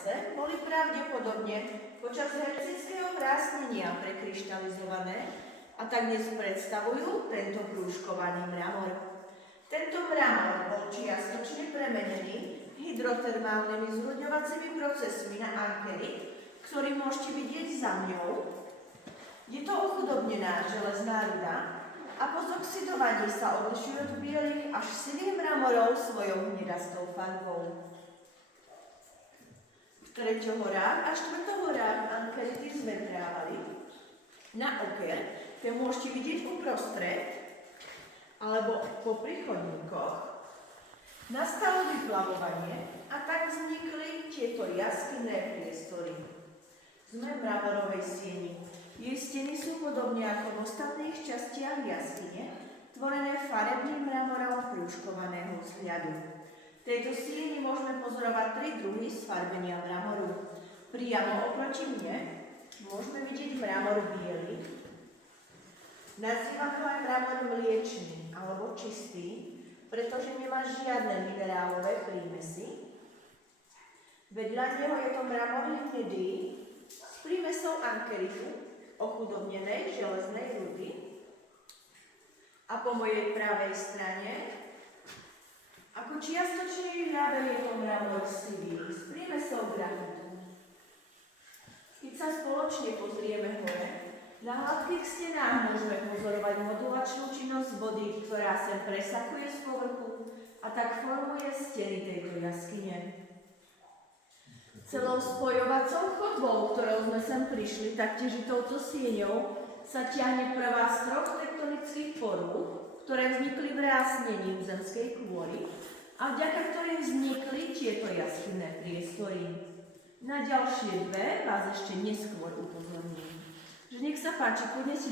palce boli pravdepodobne počas hercického vrásnenia prekryštalizované a tak dnes predstavujú tento krúžkovaný mramor. Tento mramor bol čiastočne premenený hydrotermálnymi zhrudňovacími procesmi na ankerit, ktorý môžete vidieť za mňou. Je to ochudobnená železná ruda a po zoxidovaní sa odlišuje od bielých až sivých mramorov svojou hnedastou farbou. V treťohorách a štvrtohorách ankerity zvetrávali. Na oker, ktoré môžete vidieť uprostred alebo po príchodníkoch, nastalo vyplavovanie a tak vznikli tieto jaskinné priestory. Sme v mramorovej sieni. Jej steny sú podobne ako v ostatných častiach jaskyne, tvorené farebným mramorom krúžkovaného vzhľadu. V tejto sieni môžeme pozorovať 3 druhy sfarbenia mramoru. Priamo oproti mne môžeme vidieť mramor biely. Nazývame ho aj mramor mliečný alebo čistý, pretože nemá žiadne minerálové prímesy. Vedľa neho je to mramor hnedý s prímesou ankeritu, ochudobnenej železnej rudy. A po mojej pravej strane, ako čiastočný ľaden, je to mramor sivý s prímesou granitu. Keď sa spoločne pozrieme hore, na hladkých stenách môžeme pozorovať modulačnú činnosť vody, ktorá sem presakuje z povrchu a tak formuje steny tejto jaskyne. Celou spojovacou chodbou, ktorou sme sem prišli, taktiež touto sieňou, sa ťahne prvá z 3 tektonických porúch, ktoré vznikli vrásnením zemskej kôry a vďaka ktorým vznikli tieto jaskinné priestory. Na ďalšie 2 vás ešte neskôr upozorním. Že nech sa páči, poďme si